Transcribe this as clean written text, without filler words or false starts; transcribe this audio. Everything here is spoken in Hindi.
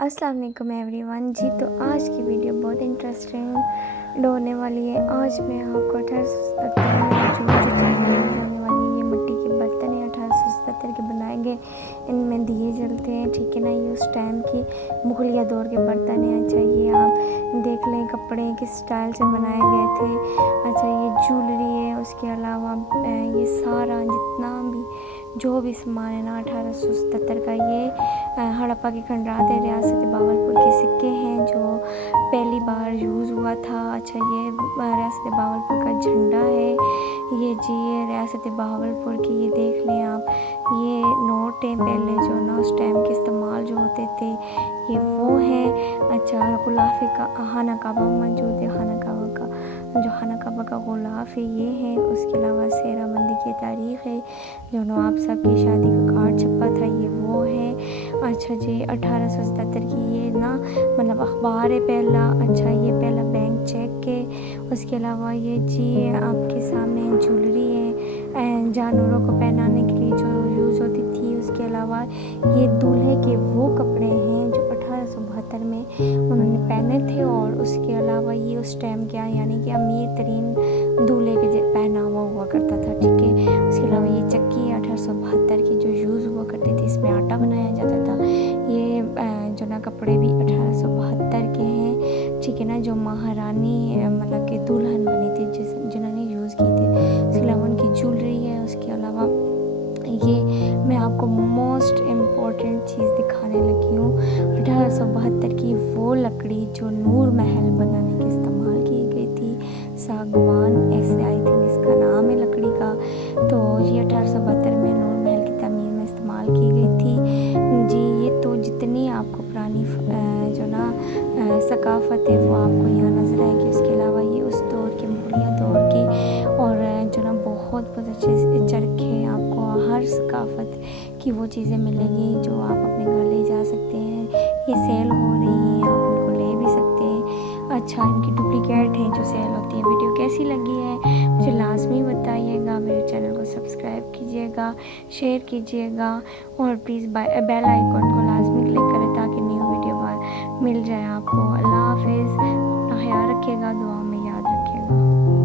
अस्सलाम वालेकुम एवरीवन जी। तो आज की वीडियो बहुत इंटरेस्टिंग होने वाली है। आज मैं आपको 1877 में जो चीज़ें यूज़ होने वाली है, ये मिट्टी के बर्तन हैं 1877 के बनाए गए। इनमें दिए जलते हैं, ठीक है ना। ये उस टाइम की मुगलिया दौर के बर्तन हैं। अच्छा, ये आप देख लें कपड़े किस स्टाइल से बनाए गए थे। अच्छा, ये ज्वेलरी है, उसके अलावा ये सारा जितना भी जो भी सामान है ना 1877 का, ये हड़प्पा के खंडात है, रियासत बावलपुर के सिक्के हैं जो पहली बार यूज़ हुआ था। अच्छा, ये रियासत बावलपुर का झंडा है, ये जी ये रियासत बावलपुर की, ये देख लें आप। ये नोट हैं पहले जो ना उस टाइम के इस्तेमाल जो होते थे, ये वो हैं। अच्छा, गुलाफ़े का खाना काबा मौजूद है, खाना काबा का जो खाना काबा का गुलाफ है ये है। उसके अलावा सेहराबंदी की तारीख़ है, जो नवाब साहब की शादी का कार्ड छपा था, ये वो है। अच्छा जी, 1877 की ये ना मतलब अखबार है पहला। अच्छा, ये पहला बैंक चेक है। उसके अलावा ये जी आपके सामने ज्वेलरी है जानवरों को पहनाने के लिए जो यूज़ होती थी। उसके अलावा ये दूल्हे के वो कपड़े हैं जो 1872 में उन्होंने पहने थे। और उसके अलावा ये उस टाइम क्या यानी कि अमीर तरीन दूल्हे के पहनावा हुआ करता था, ठीक है। उसके अलावा ये चक्की 1872 की जो यूज़ हुआ करती थी, इसमें आटा बनाया जाता था। ये जो ना कपड़े भी 1872 के हैं, ठीक है ना, जो महारानी मतलब कि दुल्हन बनी थी जिन्होंने यूज़ की थी। उसके अलावा उनकी ज्वेलरी है। उसके अलावा ये मैं आपको मोस्ट इम्पॉर्टेंट चीज़ दिखाने लगी हूँ, 1872 की वो लकड़ी जो नूर महल बनाने के इस्तेमाल की गई थी, सागवान ऐसे आई थिंक इसका नाम है लकड़ी का। तो ये 1872 में नूर महल की तमीर में इस्तेमाल की गई थी जी। ये तो जितनी आपको पुरानी जो ना सकाफ़त है वो आपको यहाँ नज़र आएगी। उसके अलावा ये उस दौर के मुगलिया दौर के और जो ना बहुत अच्छे चरखे आपको हर सकाफ़त की वो चीज़ें मिलेगी जो आप अपने घर ले जा सकते हैं। ये सेल हो रही हैं, आप इनको ले भी सकते हैं। अच्छा, इनकी डुप्लीकेट है जो सेल होती है। वीडियो कैसी लगी है मुझे लाजमी बताइएगा। मेरे चैनल को सब्सक्राइब कीजिएगा, शेयर कीजिएगा और प्लीज़ बेल आइकॉन को लाजमी क्लिक करें ताकि न्यू वीडियो मिल जाए आपको। अल्लाह हाफिज़, अपना ख्याल रखिएगा, दुआ में याद रखिएगा।